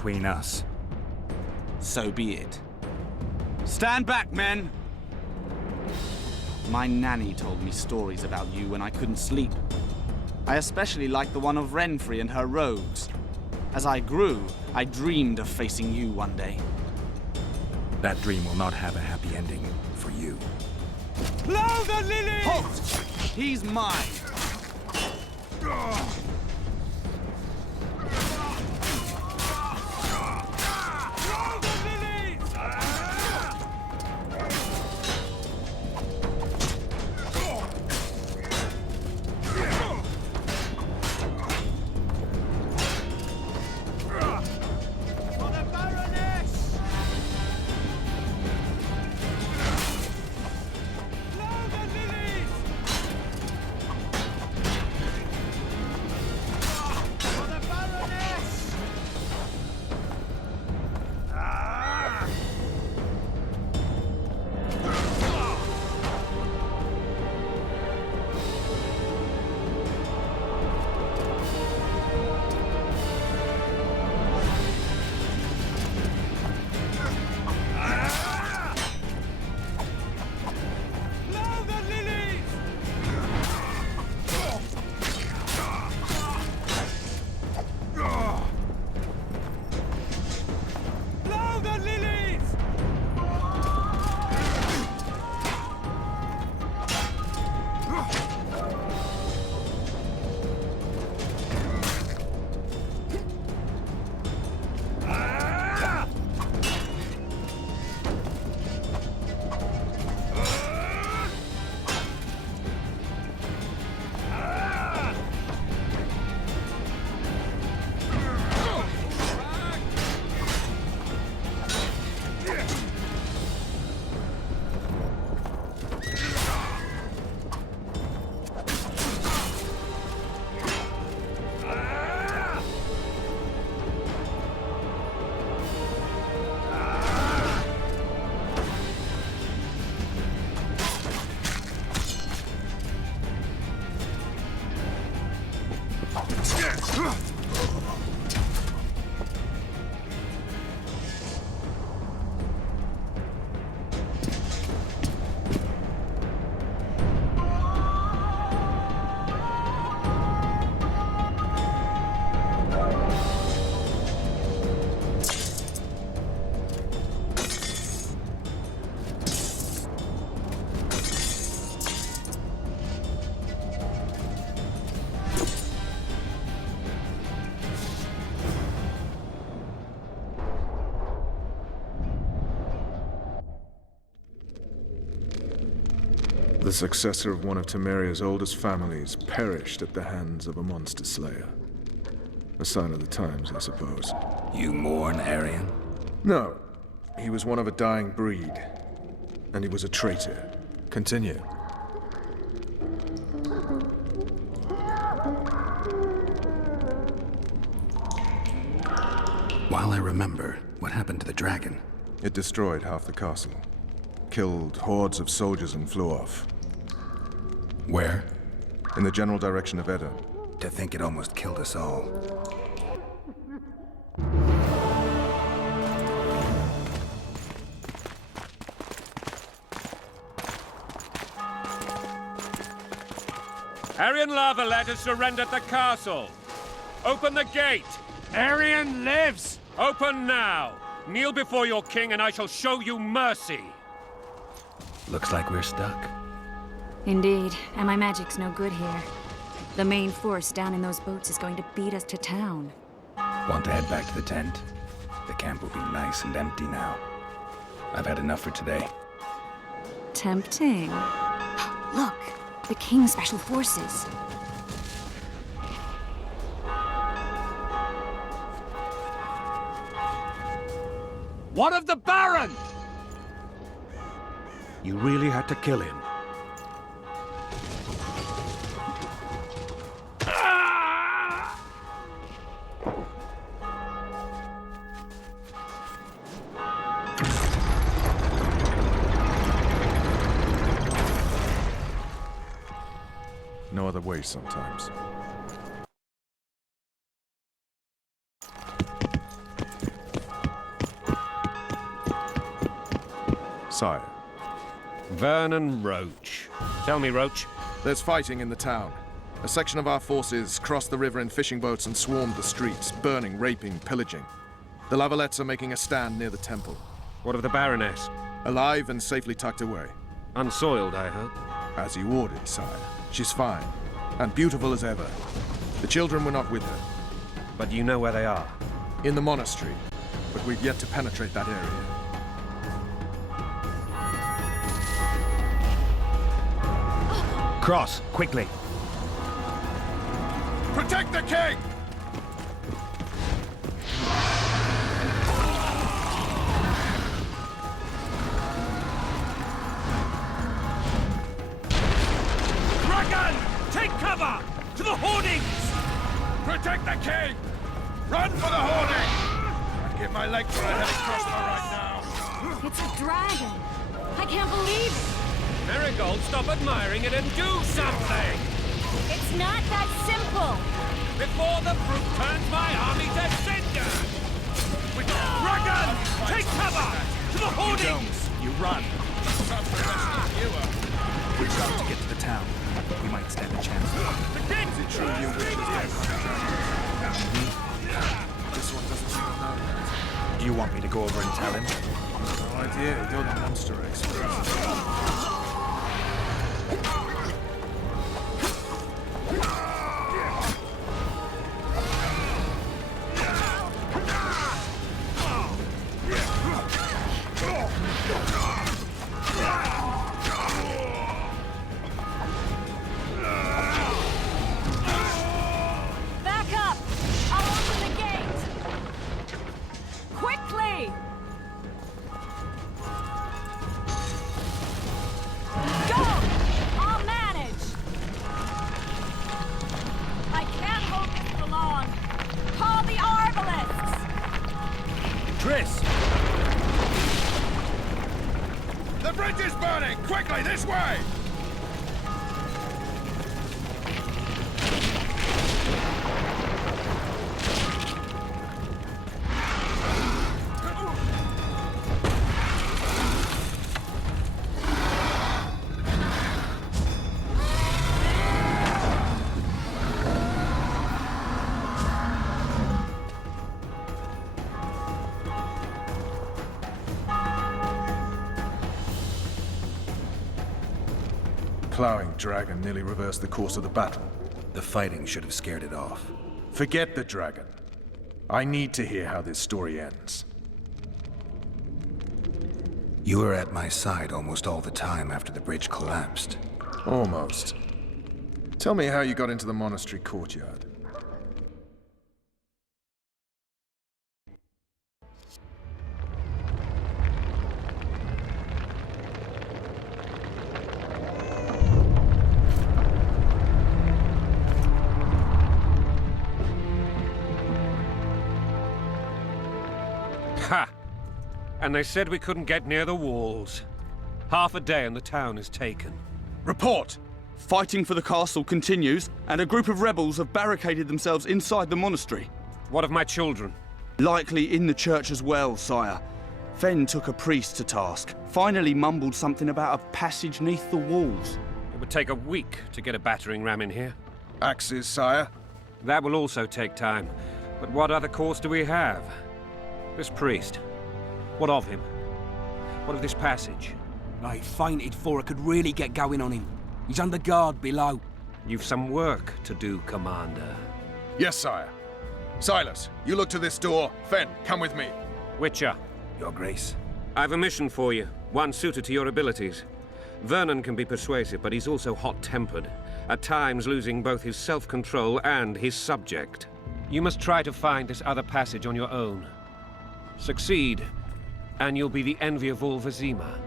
between us. So be it. Stand back, men! My nanny told me stories about you when I couldn't sleep. I especially liked the one of Renfri and her rogues. As I grew, I dreamed of facing you one day. That dream will not have a happy ending for you. Blow the lily! Halt! He's mine! The successor of one of Temeria's oldest families perished at the hands of a monster slayer. A sign of the times, I suppose. You mourn, Arian? No. He was one of a dying breed. And he was a traitor. Continue. While I remember, what happened to the dragon? It destroyed half the castle. Killed hordes of soldiers and flew off. Where? In the general direction of Edda. To think it almost killed us all. Arian Valette has surrendered the castle. Open the gate. Arian lives. Open now. Kneel before your king and I shall show you mercy. Looks like we're stuck. Indeed, and my magic's no good here. The main force down in those boats is going to beat us to town. Want to head back to the tent? The camp will be nice and empty now. I've had enough for today. Tempting. Look, the King's Special Forces. What of the Baron? You really had to kill him. No other way sometimes. Sire. Vernon Roach. Tell me, Roach. There's fighting in the town. A section of our forces crossed the river in fishing boats and swarmed the streets, burning, raping, pillaging. The Lavalettes are making a stand near the temple. What of the Baroness? Alive and safely tucked away. Unsoiled, I hope. As you ordered, sire. She's fine, and beautiful as ever. The children were not with her. But you know where they are? In the monastery, but we've yet to penetrate that area. Cross, quickly. Protect the king! Dragon! Take cover! To the hoardings! Protect the king! Run for the hoarding! I'd give my leg for a heavy crossbow right now. It's a dragon. I can't believe it. Merigold, stop admiring it and do something! It's not that simple. Before the brute turns my army to cinder! Dragon! Take cover! To the hoardings! You run. We've got to get to the town. We might stand a chance. The king! Is it true you wish This one doesn't seem to know that. Do you want me to go over and tell him? No idea. You're the monster expert. Back up! I'll open the gate! Quickly! Go! I'll manage! I can't hold this for long. Call the arbalists! Triss! The bridge is burning! Quickly, this way! Plowing dragon nearly reversed the course of the battle. The fighting should have scared it off. Forget the dragon. I need to hear how this story ends. You were at my side almost all the time after the bridge collapsed. Almost. Tell me how you got into the monastery courtyard. Ha! And they said we couldn't get near the walls. Half a day and the town is taken. Report! Fighting for the castle continues, and a group of rebels have barricaded themselves inside the monastery. What of my children? Likely in the church as well, sire. Fen took a priest to task. Finally mumbled something about a passage neath the walls. It would take a week to get a battering ram in here. Axes, sire? That will also take time. But what other course do we have? This priest. What of him? What of this passage? I fainted before I could really get going on him. He's under guard below. You've some work to do, Commander. Yes, sire. Silas, you look to this door. Fen, come with me. Witcher, Your Grace. I've a mission for you, one suited to your abilities. Vernon can be persuasive, but he's also hot-tempered, at times losing both his self-control and his subject. You must try to find this other passage on your own. Succeed, and you'll be the envy of all Vizima.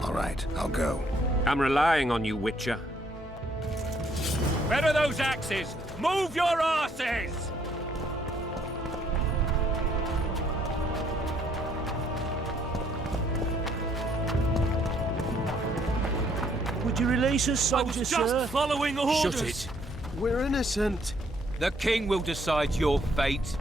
All right, I'll go. I'm relying on you, Witcher. Where are those axes? Move your asses! Would you release us, soldier, sir? Following orders. Shut it. We're innocent. The king will decide your fate.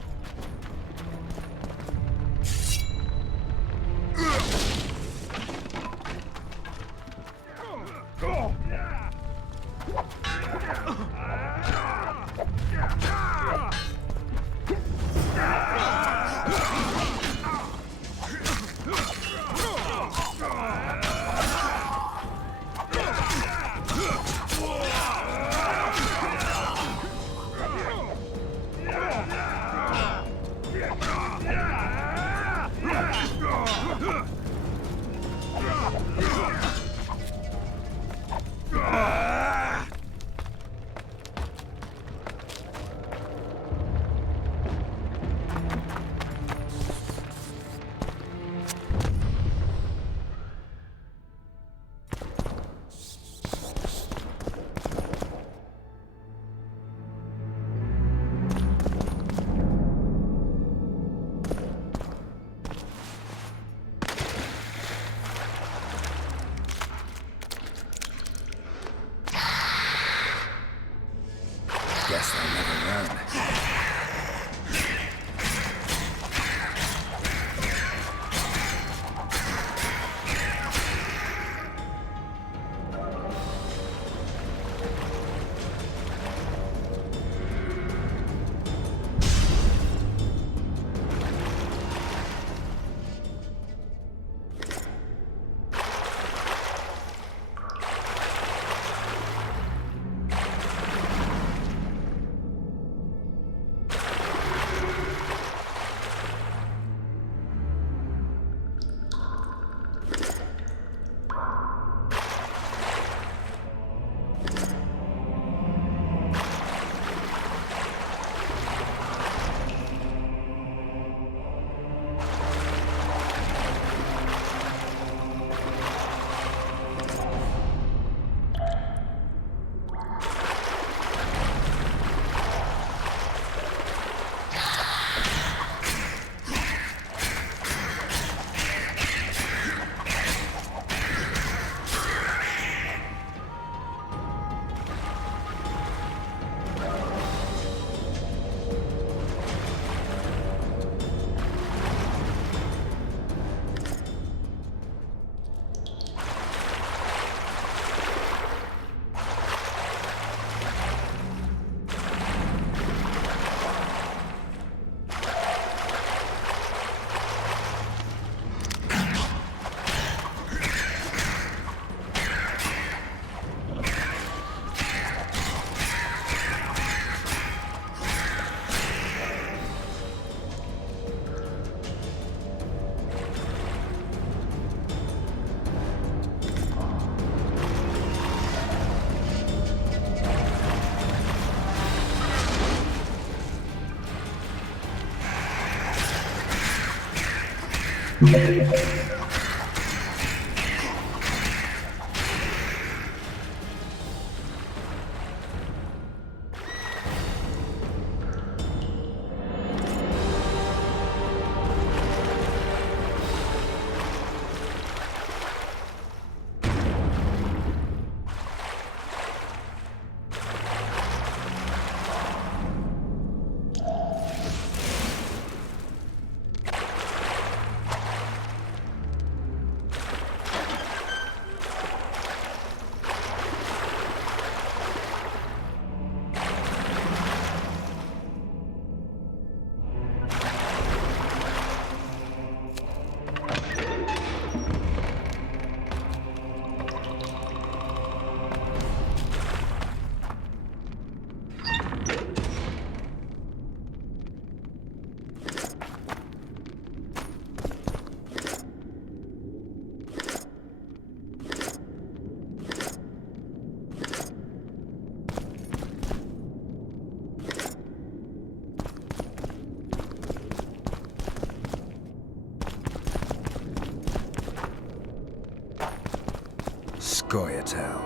Scoia'tael.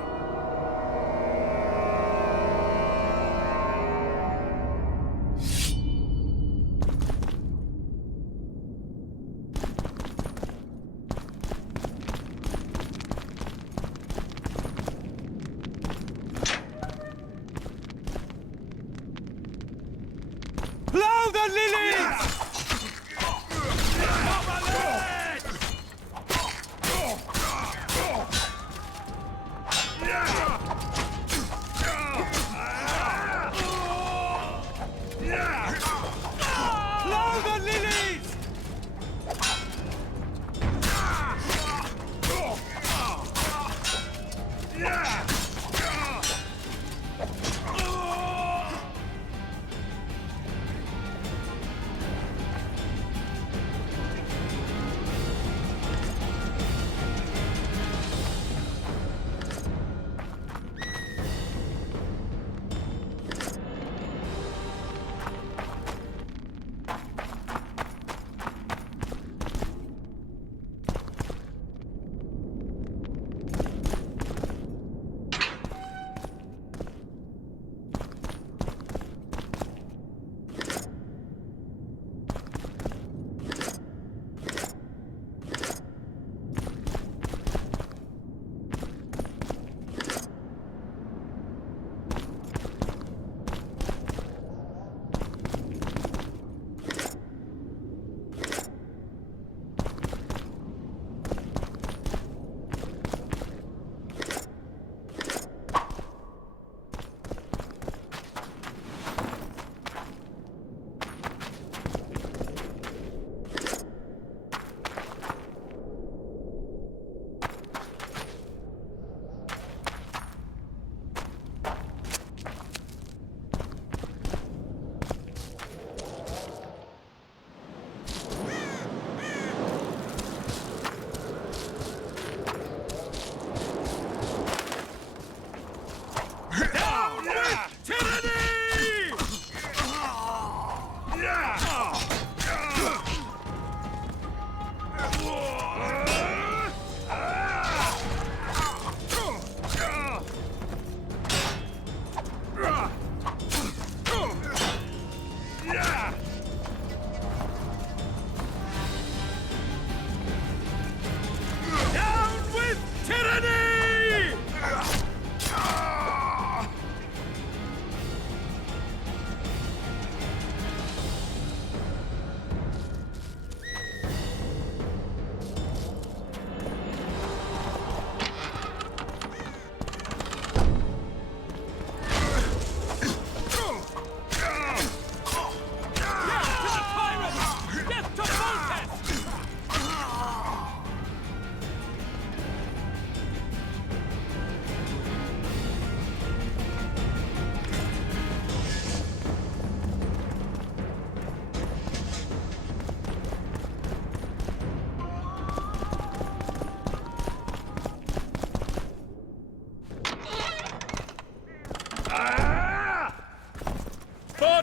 Blow the lilies! Blow the lilies!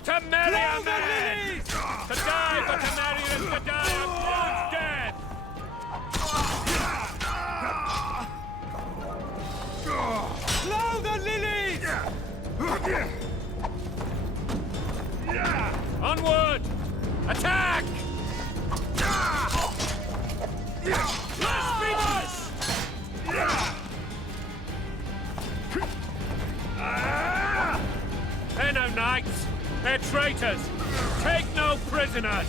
To marry a man! To die for to marry is to die a man's death! Onward! Attack! Blasphemous! They're no knights. They're traitors. Take no prisoners.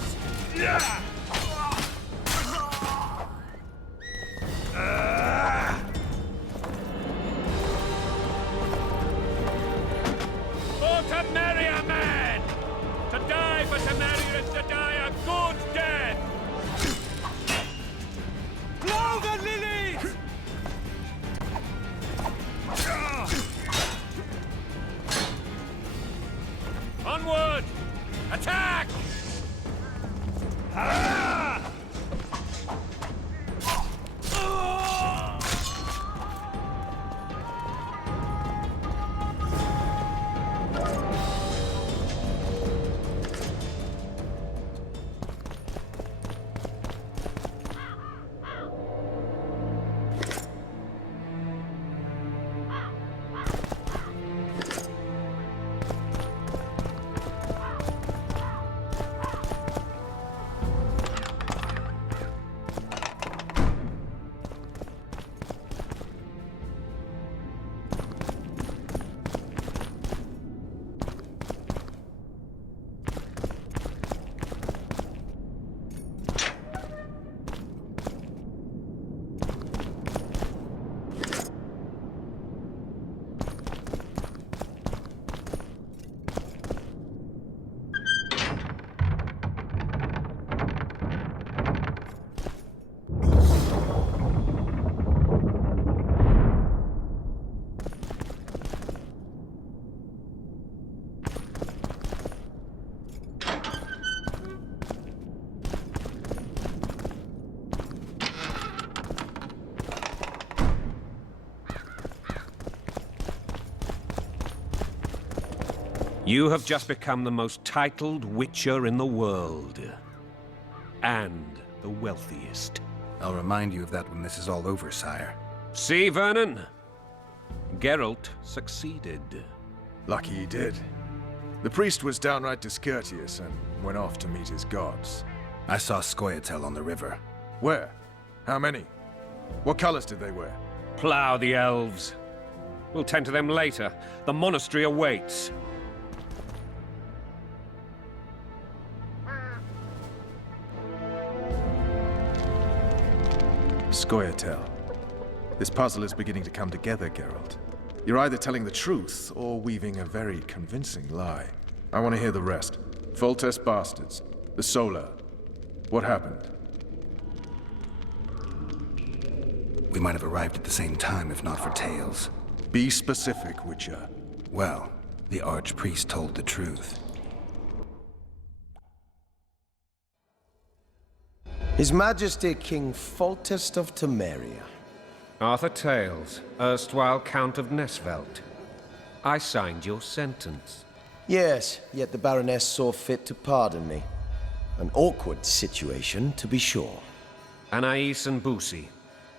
For Temeria, man! To die for Temeria is to die a good death! Blow the lilies! Onward! Attack! You have just become the most titled witcher in the world. And the wealthiest. I'll remind you of that when this is all over, sire. See, Vernon? Geralt succeeded. Lucky he did. The priest was downright discourteous and went off to meet his gods. I saw Scoia'tael on the river. Where? How many? What colors did they wear? Plough the elves. We'll tend to them later. The monastery awaits. Scoia'tael. This puzzle is beginning to come together, Geralt. You're either telling the truth or weaving a very convincing lie. I want to hear the rest. Foltest bastards. The Solar. What happened? We might have arrived at the same time if not for tales. Be specific, Witcher. Well, the archpriest told the truth. His Majesty King Foltest of Temeria. Arthur Tales, erstwhile Count of Nesvelt. I signed your sentence. Yes, yet the Baroness saw fit to pardon me. An awkward situation, to be sure. Anais and Boussy,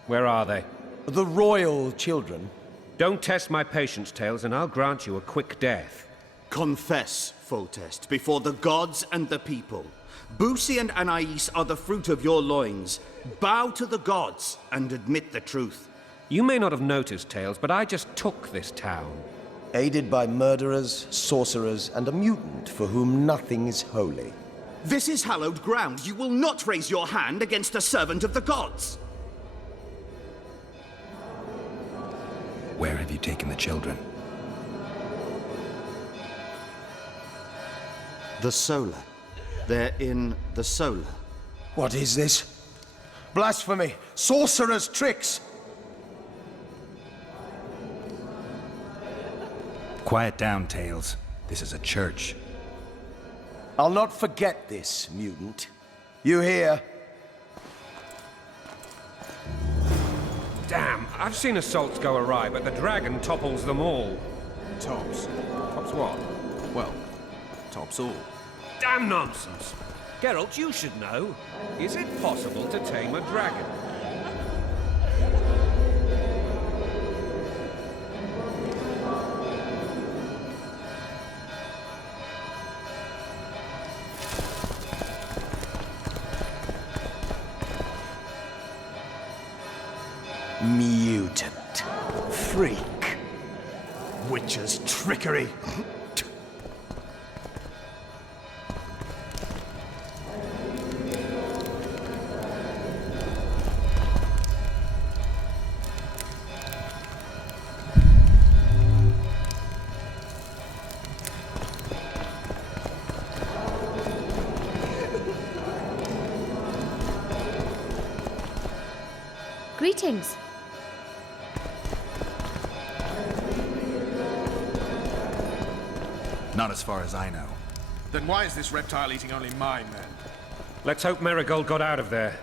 where are they? The royal children. Don't test my patience, Tales, and I'll grant you a quick death. Confess, Foltest, before the gods and the people. Boussy and Anais are the fruit of your loins. Bow to the gods and admit the truth. You may not have noticed, Tales, but I just took this town. Aided by murderers, sorcerers, and a mutant for whom nothing is holy. This is hallowed ground. You will not raise your hand against a servant of the gods. Where have you taken the children? The Solar. They're in the Solar. What is this? Blasphemy! Sorcerer's tricks! Quiet down, Tales. This is a church. I'll not forget this, mutant. You hear? Damn, I've seen assaults go awry, but the dragon topples them all. Tops. Tops what? Well, tops all. Damn nonsense! Geralt, you should know. Is it possible to tame a dragon? Mutant. Freak. Witcher's trickery. Greetings. Not as far as I know. Then why is this reptile eating only mine, then? Let's hope Merigold got out of there.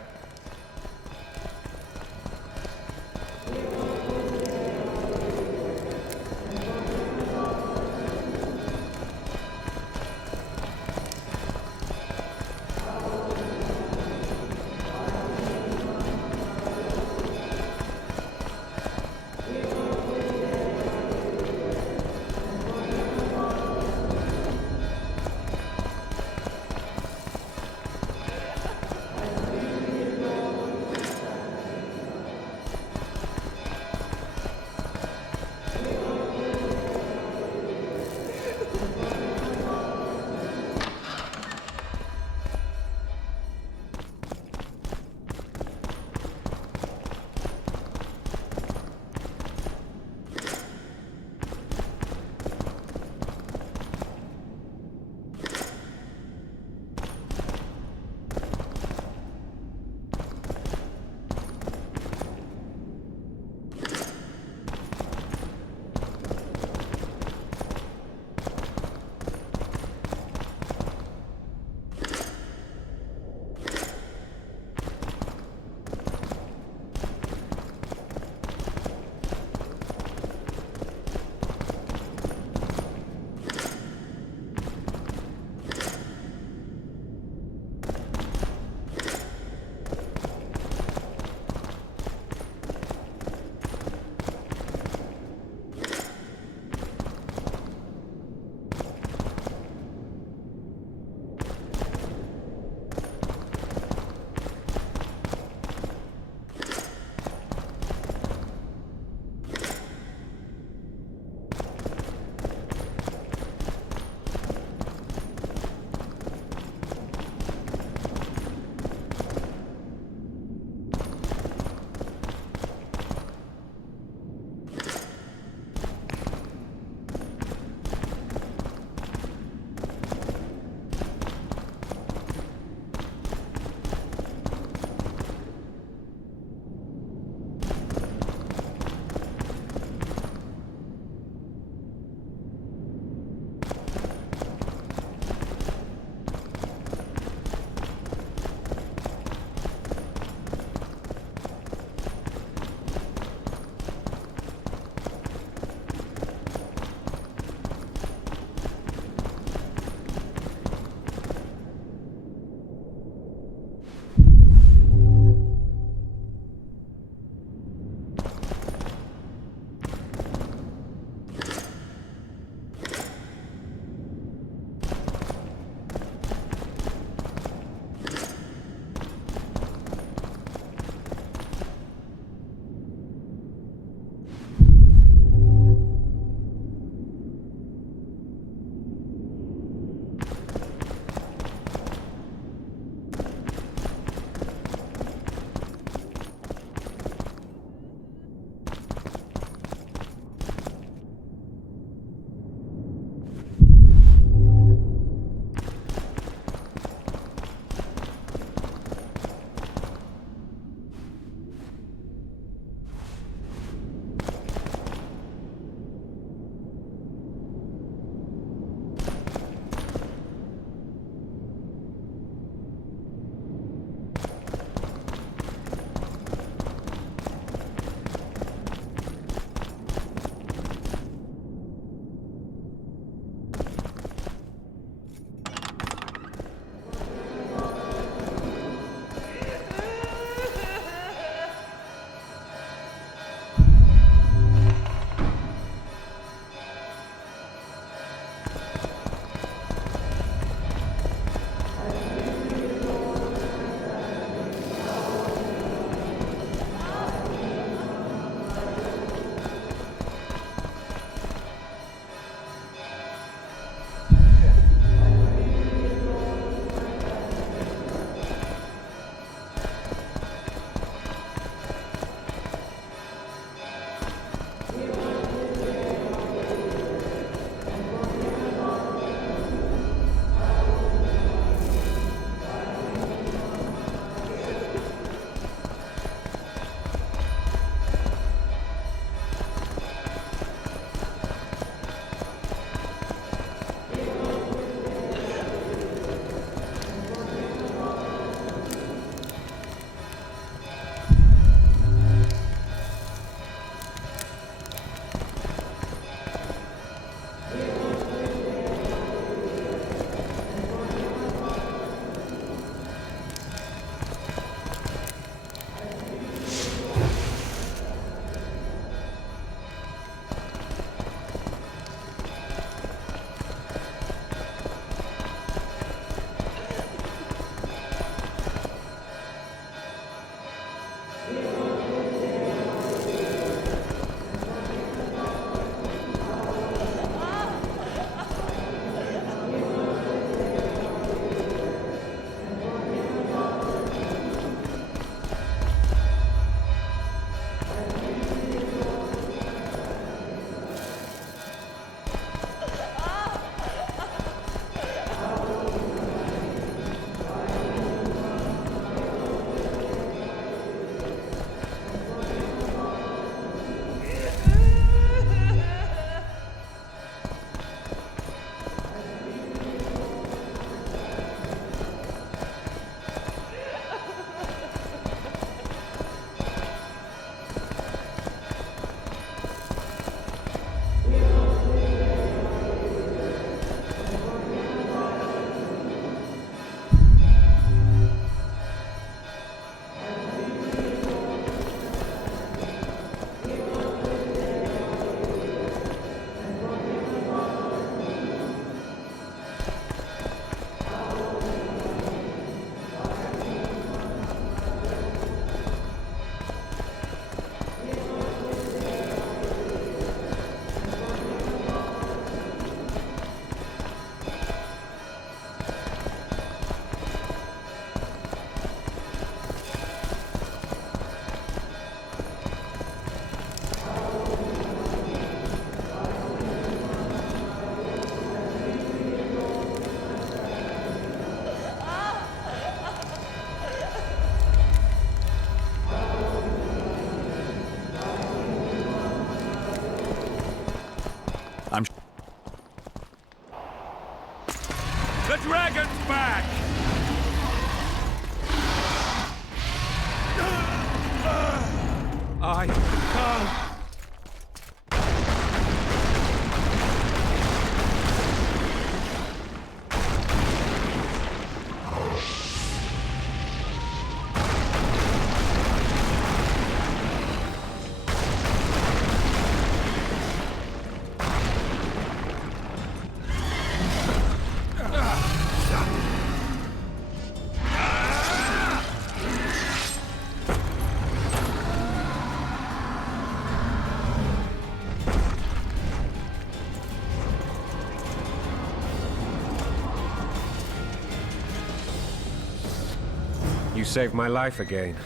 You saved my life again.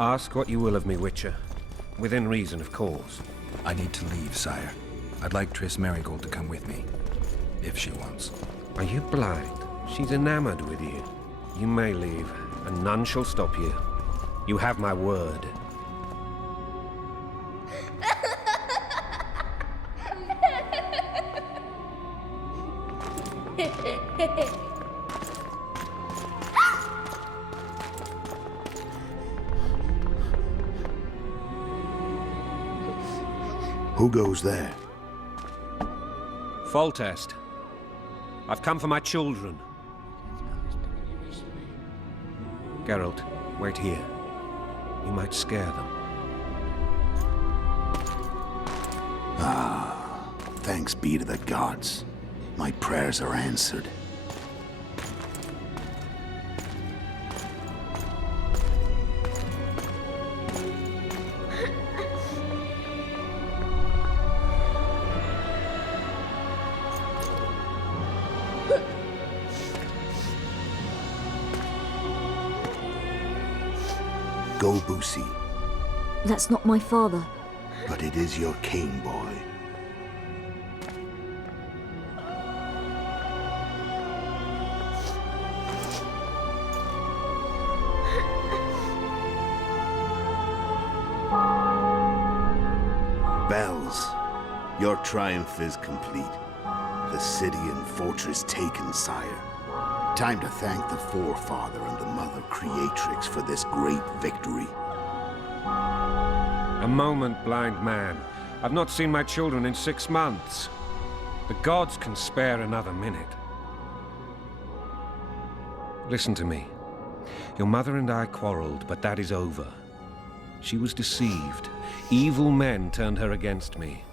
Ask what you will of me, Witcher. Within reason, of course. I need to leave, sire. I'd like Trissmerigold to come with me, if she wants. Are you blind? She's enamored with you. You may leave, and none shall stop you. You have my word. Who goes there? Foltest. I've come for my children. Geralt, wait here. You might scare them. Ah, thanks be to the gods. My prayers are answered. Go, Boosie. That's not my father. But it is your king, boy. Bells, your triumph is complete. The city and fortress taken, sire. Time to thank the forefather and the mother creatrix for this great victory. A moment, blind man. I've not seen my children in 6 months. The gods can spare another minute. Listen to me. Your mother and I quarreled, but that is over. She was deceived. Evil men turned her against me.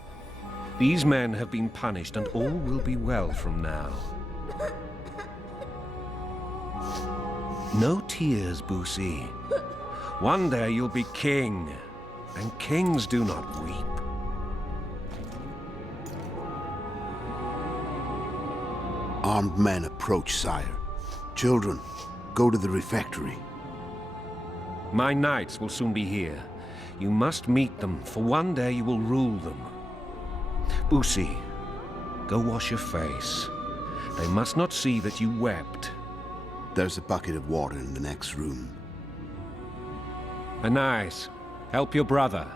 These men have been punished, and all will be well from now. No tears, Boosie. One day you'll be king, and kings do not weep. Armed men approach, sire. Children, go to the refectory. My knights will soon be here. You must meet them, for one day you will rule them. Boosie, go wash your face. They must not see that you wept. There's a bucket of water in the next room. Anais, help your brother.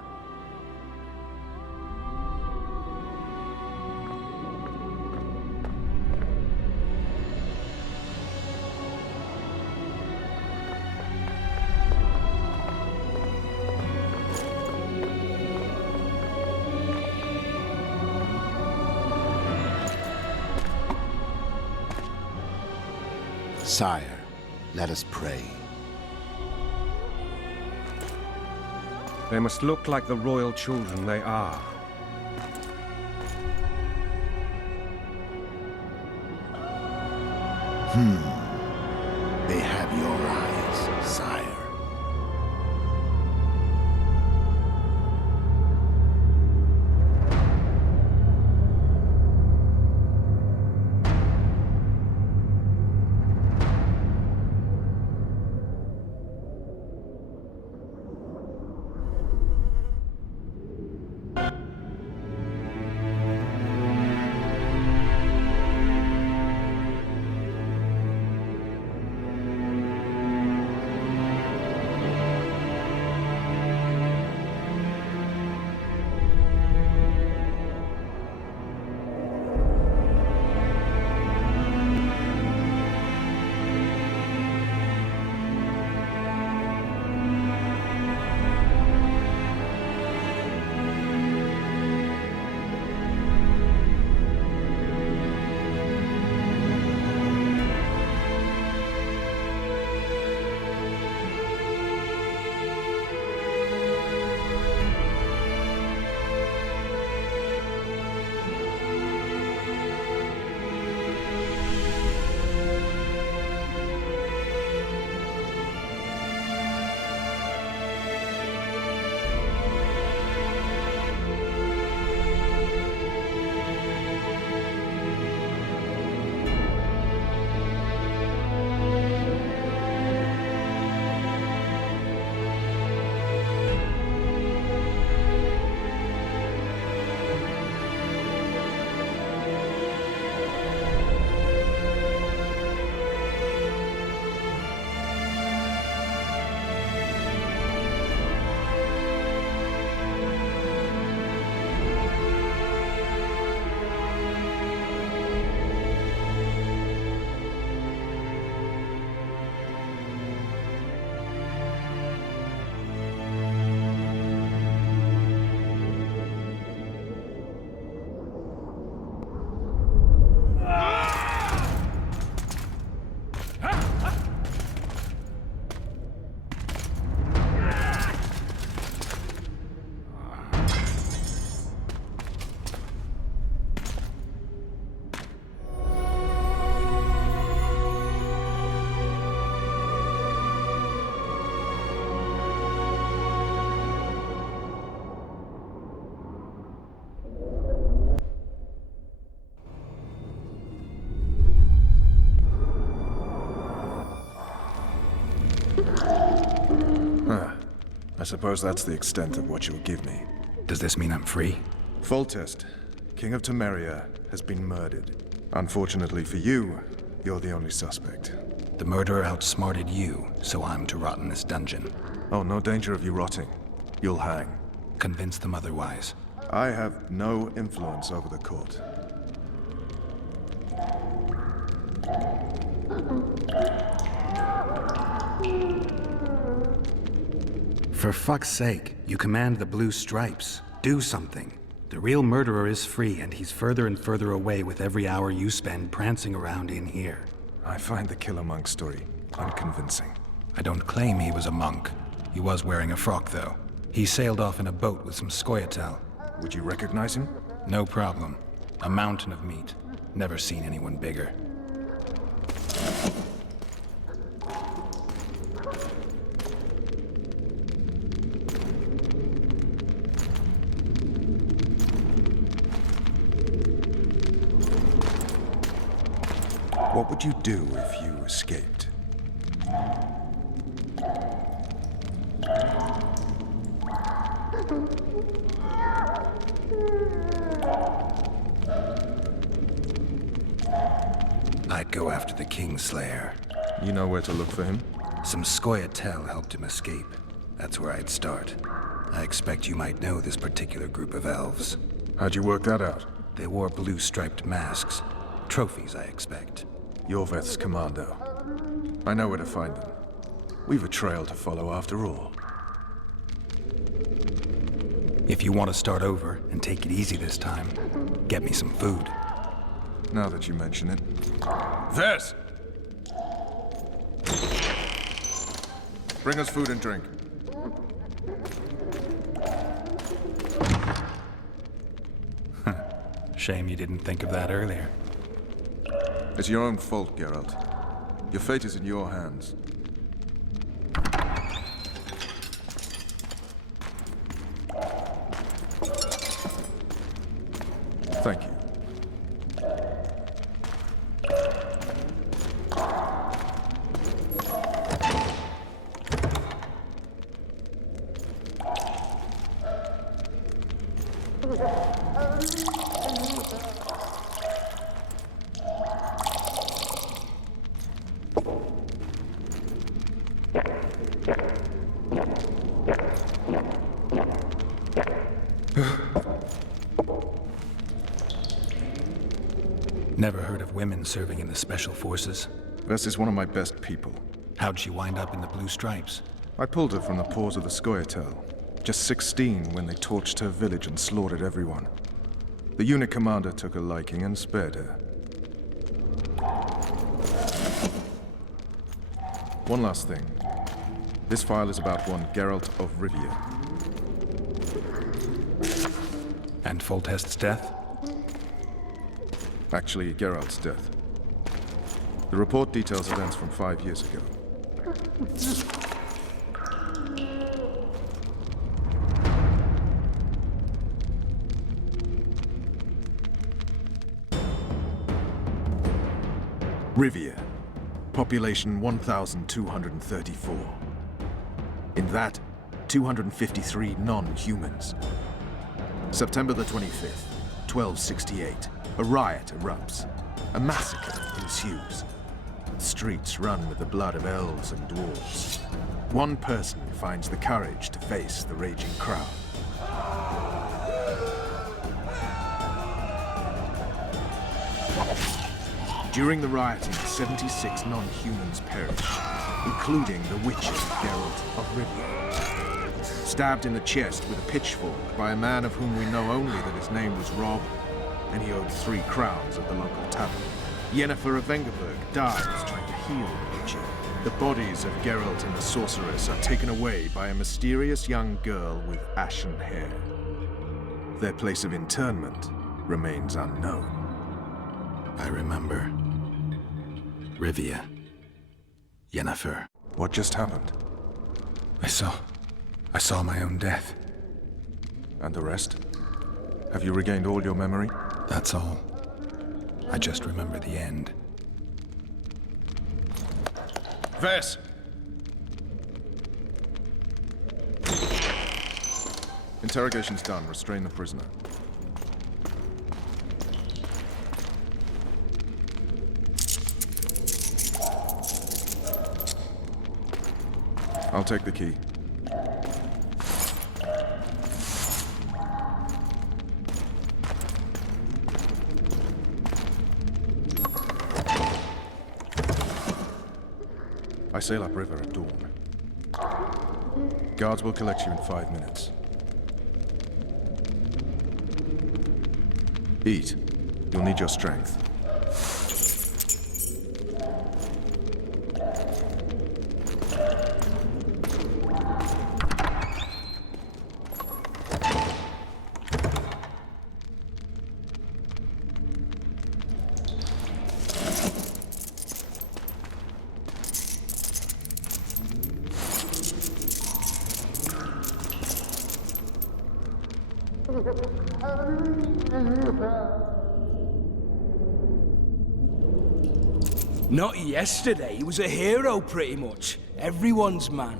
Sire, let us pray. They must look like the royal children they are. They have your eyes, sire. Huh. I suppose that's the extent of what you'll give me. Does this mean I'm free? Foltest, King of Temeria, has been murdered. Unfortunately for you, you're the only suspect. The murderer outsmarted you, so I'm to rot in this dungeon. Oh, no danger of you rotting. You'll hang. Convince them otherwise. I have no influence over the court. For fuck's sake, you command the blue stripes. Do something. The real murderer is free, and he's further and further away with every hour you spend prancing around in here. I find the killer monk story unconvincing. I don't claim he was a monk. He was wearing a frock, though. He sailed off in a boat with some scoia'tael. Would you recognize him? No problem. A mountain of meat. Never seen anyone bigger. What would you do if you escaped? I'd go after the Kingslayer. You know where to look for him? Some scoia'tael helped him escape. That's where I'd start. I expect you might know this particular group of elves. How'd you work that out? They wore blue-striped masks. Trophies, I expect. Yorveth's commando. I know where to find them. We've a trail to follow after all. If you want to start over and take it easy this time, get me some food. Now that you mention it. This! Bring us food and drink. Shame you didn't think of that earlier. It's your own fault, Geralt. Your fate is in your hands. Thank you. Never heard of women serving in the Special Forces. Vess is one of my best people. How'd she wind up in the Blue Stripes? I pulled her from the paws of the scoia'tael. Just 16 when they torched her village and slaughtered everyone. The unit commander took a liking and spared her. One last thing. This file is about one Geralt of Rivia. And Foltest's death? Actually, Geralt's death. The report details events from 5 years ago. Rivia. Population 1,234. In that, 253 non-humans. September the 25th, 1268. A riot erupts. A massacre ensues. The streets run with the blood of elves and dwarves. One person finds the courage to face the raging crowd. During the rioting, 76 non-humans perish, including the witcher Geralt of Rivia. Stabbed in the chest with a pitchfork by a man of whom we know only that his name was Rob, and he owed 3 crowns at the local tavern. Yenneferofvengerberg dies trying to heal the witcher. The bodies of Geralt and the sorceress are taken away by a mysterious young girl with ashen hair. Their place of internment remains unknown. I remember. Rivia. Yennefer. What just happened? I saw my own death. And the rest? Have you regained all your memory? That's all. I just remember the end. Vess! Interrogation's done. Restrain the prisoner. I'll take the key. I sail upriver at dawn. Guards will collect you in 5 minutes. Eat. You'll need your strength. Not yesterday, he was a hero pretty much. Everyone's man.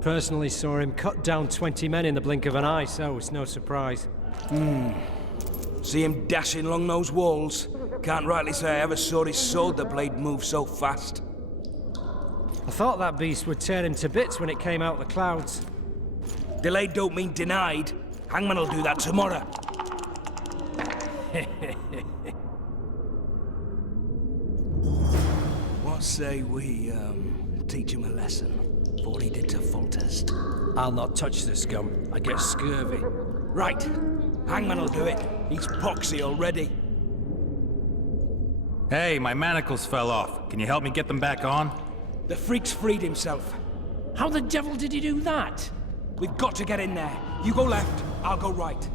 Personally saw him cut down 20 men in the blink of an eye, so it's no surprise. See him dashing along those walls? Can't rightly say I ever saw his sword the blade move so fast. I thought that beast would tear him to bits when it came out the clouds. Delayed don't mean denied. Hangman'll do that tomorrow. What say we, teach him a lesson? What he did to Foltest. I'll not touch the scum. I get scurvy. Right. Hangman'll do it. He's poxy already. Hey, my manacles fell off. Can you help me get them back on? The freak's freed himself. How the devil did he do that? We've got to get in there. You go left, I'll go right.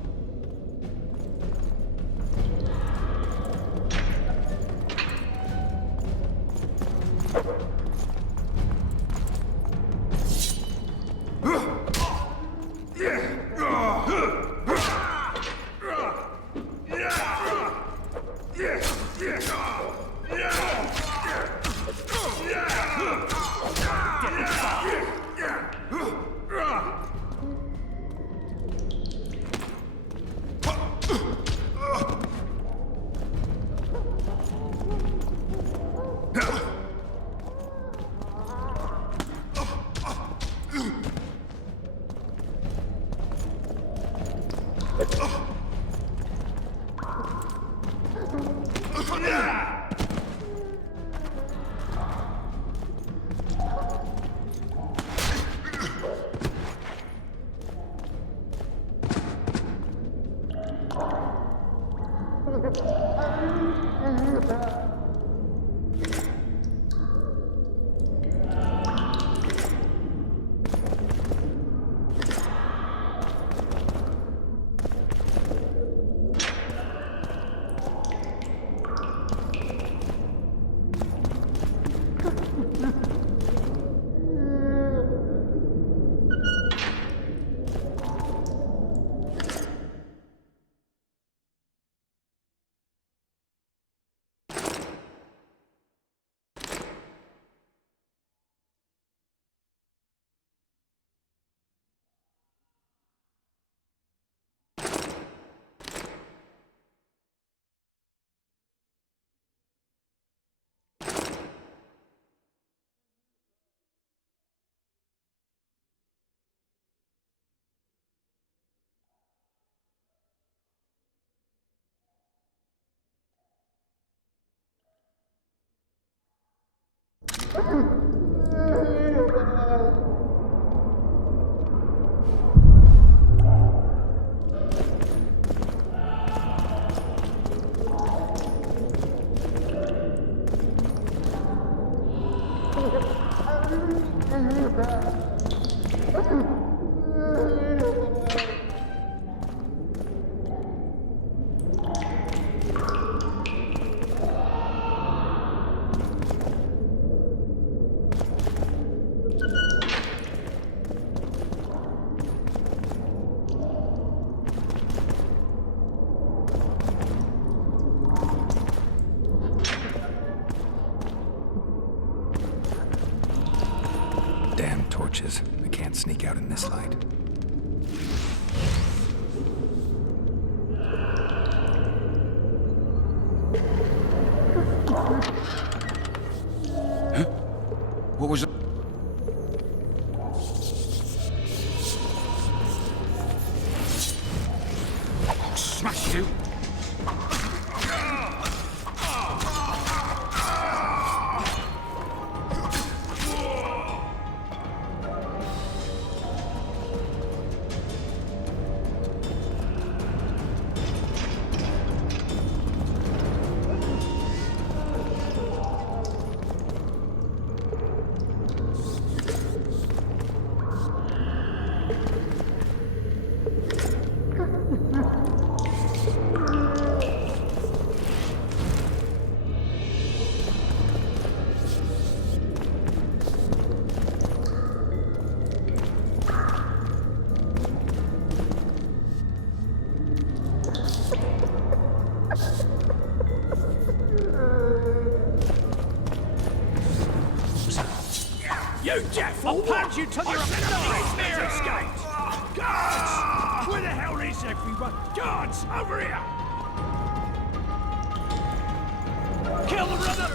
Damn torches. I can't sneak out in this light. What was... Smash you! You deaf! I'll punch you till you're a escaped! Guards! Where the hell is everyone? Guards, over here! Kill the runner,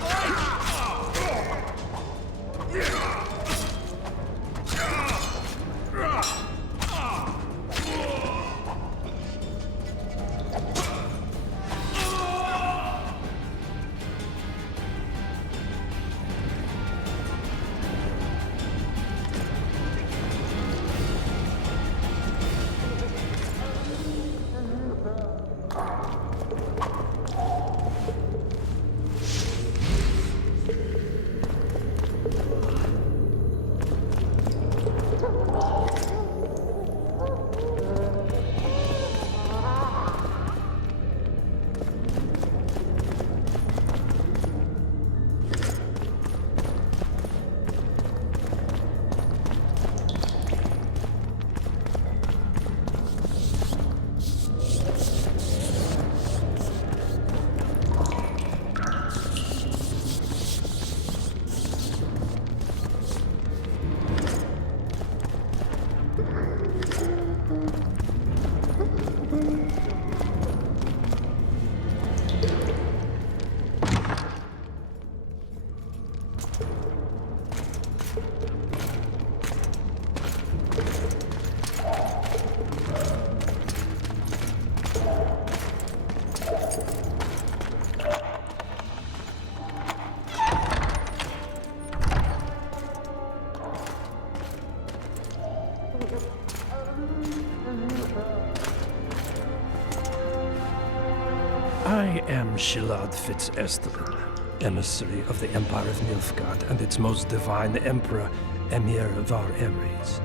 I am Geralt Fitzestelin, emissary of the Empire of Nilfgaard and its most divine Emperor, Emir Var Emrys.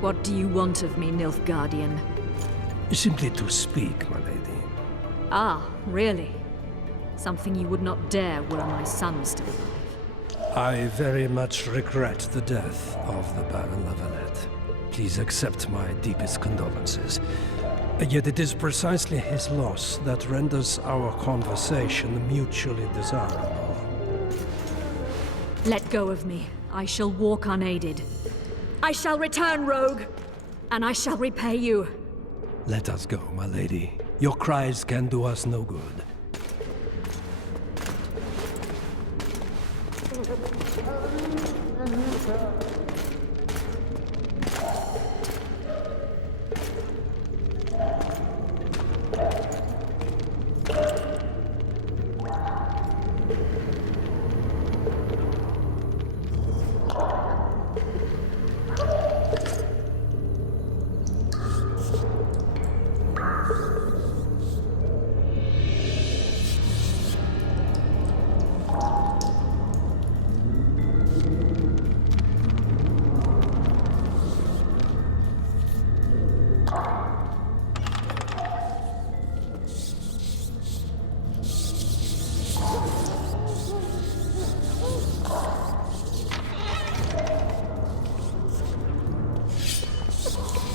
What do you want of me, Nilfgaardian? Simply to speak, my lady. Ah, really? Something you would not dare were my son still alive. I very much regret the death of the Baron La Valette. Please accept my deepest condolences. Yet it is precisely his loss that renders our conversation mutually desirable. Let go of me. I shall walk unaided. I shall return, rogue, and I shall repay you. Let us go, my lady. Your cries can do us no good.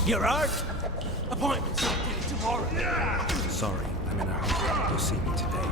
Gerard? Appointment's not due tomorrow. Sorry, I'm in a hurry. You'll see me today.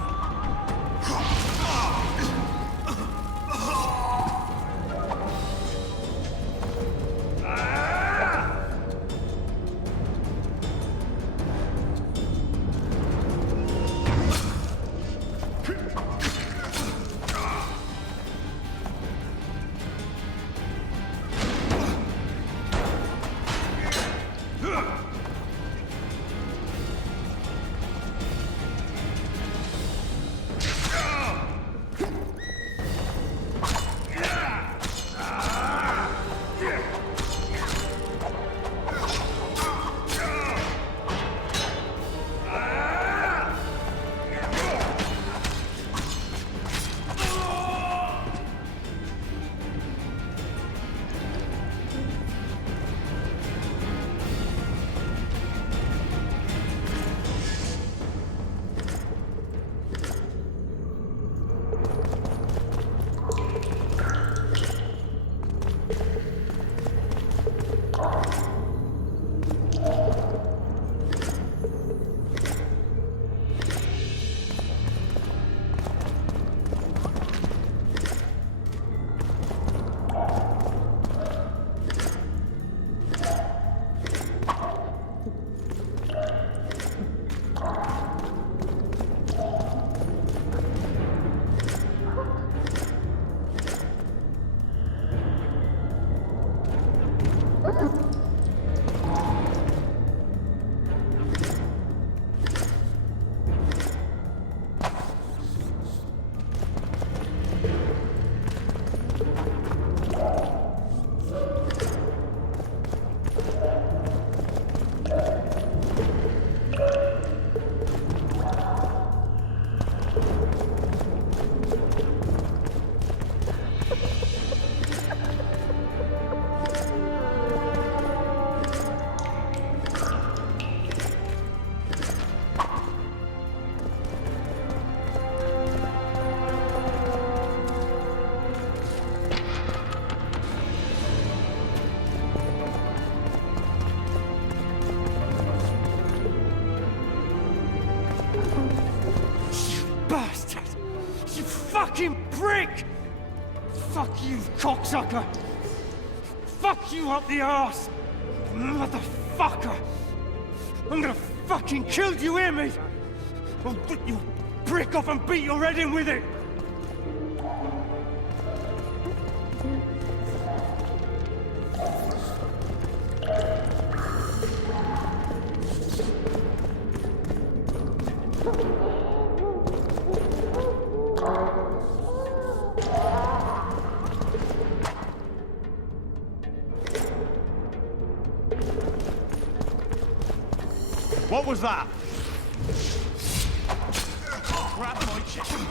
prick! Fuck you, cocksucker! Fuck you up the arse! Motherfucker! I'm gonna fucking kill you, hear me? I'll rip your prick off and beat your head in with it! What was that? Grab my chicken.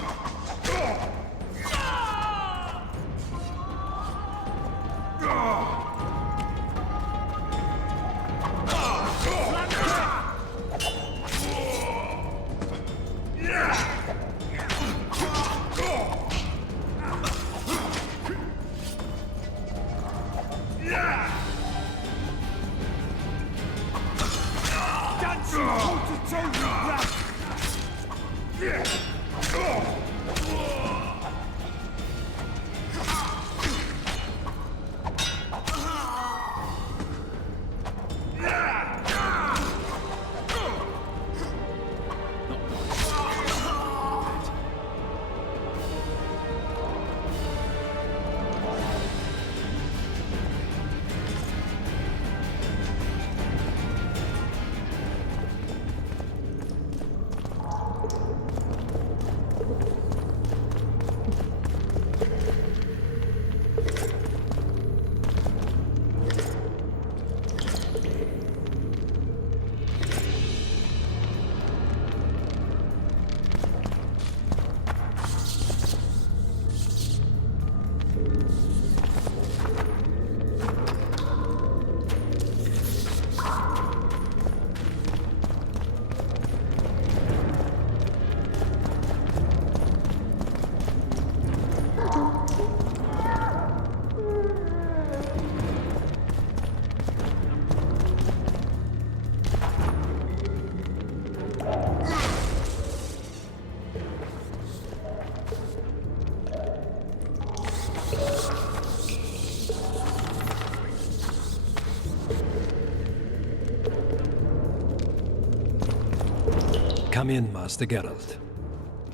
Come in, Master Geralt.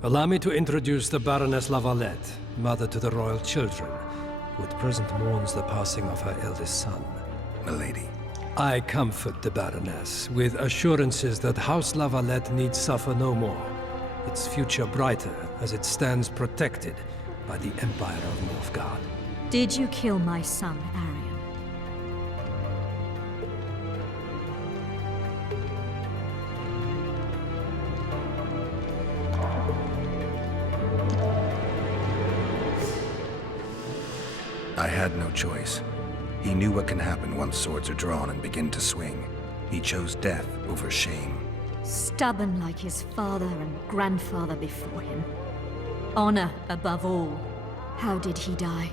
Allow me to introduce the Baroness Valette, mother to the royal children, who at present mourns the passing of her eldest son. Milady. I comfort the Baroness with assurances that House Valette need suffer no more, its future brighter as it stands protected by the Empire of Nilfgaard. Did you kill my son, Arion? I had no choice. He knew what can happen once swords are drawn and begin to swing. He chose death over shame. Stubborn like his father and grandfather before him. Honor above all. How did he die?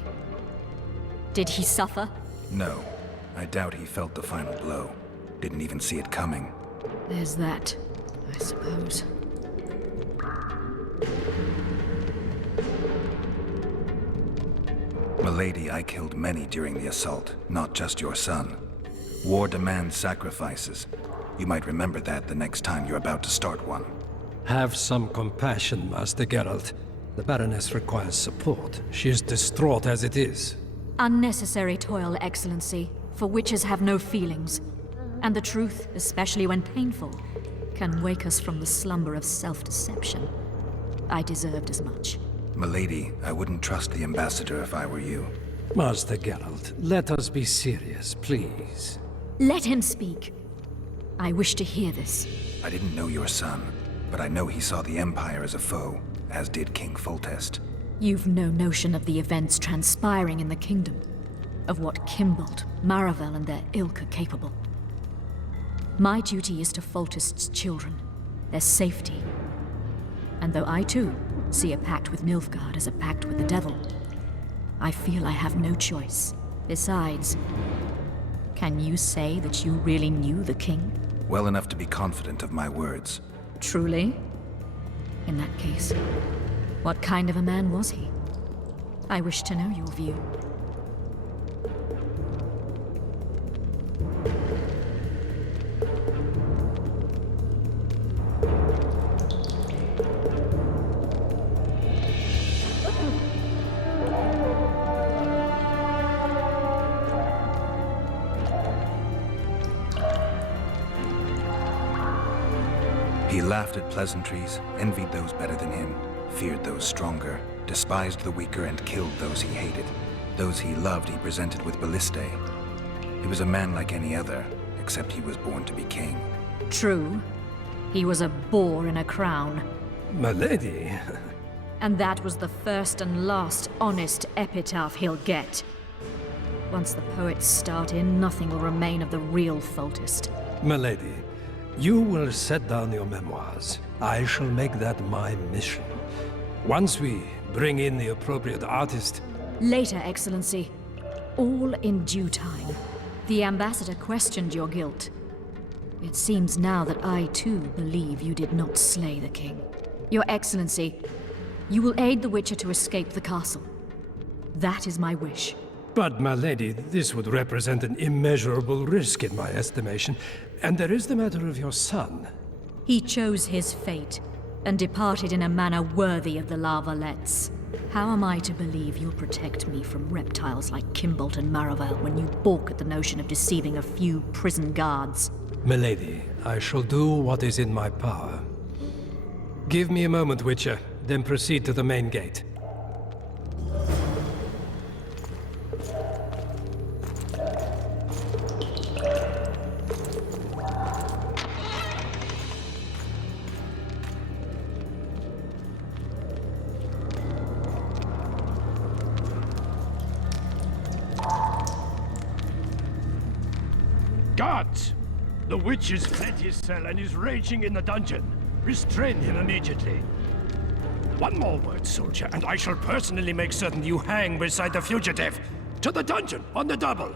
Did he suffer? No. I doubt he felt the final blow. Didn't even see it coming. There's that, I suppose. Milady, I killed many during the assault, not just your son. War demands sacrifices. You might remember that the next time you're about to start one. Have some compassion, Master Geralt. The Baroness requires support. She is distraught as it is. Unnecessary toil, Excellency, for witches have no feelings. And the truth, especially when painful, can wake us from the slumber of self-deception. I deserved as much. Milady, I wouldn't trust the ambassador if I were you. Master Geralt, let us be serious, please. Let him speak. I wish to hear this. I didn't know your son, but I know he saw the Empire as a foe, as did King Foltest. You've no notion of the events transpiring in the kingdom, of what Kimbold, Maravel, and their ilk are capable. My duty is to Foltest's children, their safety. And though I too see a pact with Nilfgaard as a pact with the devil, I feel I have no choice. Besides, can you say that you really knew the king? Well enough to be confident of my words. Truly? In that case, what kind of a man was he? I wish to know your view. He laughed at pleasantries, envied those better than him, feared those stronger, despised the weaker and killed those he hated. Those he loved he presented with ballistae. He was a man like any other, except he was born to be king. True. He was a boar in a crown. Milady. And that was the first and last honest epitaph he'll get. Once the poets start in, nothing will remain of the real Foltest. Milady, you will set down your memoirs. I shall make that my mission. Once we bring in the appropriate artist... Later, Excellency. All in due time. The ambassador questioned your guilt. It seems now that I, too, believe you did not slay the king. Your Excellency, you will aid the Witcher to escape the castle. That is my wish. But, my lady, this would represent an immeasurable risk in my estimation. And there is the matter of your son. He chose his fate, and departed in a manner worthy of the Valettes. How am I to believe you'll protect me from reptiles like Kimbolt and Maravel when you balk at the notion of deceiving a few prison guards? Milady, I shall do what is in my power. Give me a moment, Witcher, then proceed to the main gate. Guards! The witch has fled his cell and is raging in the dungeon. Restrain him immediately. One more word, soldier, and I shall personally make certain you hang beside the fugitive. To the dungeon, on the double!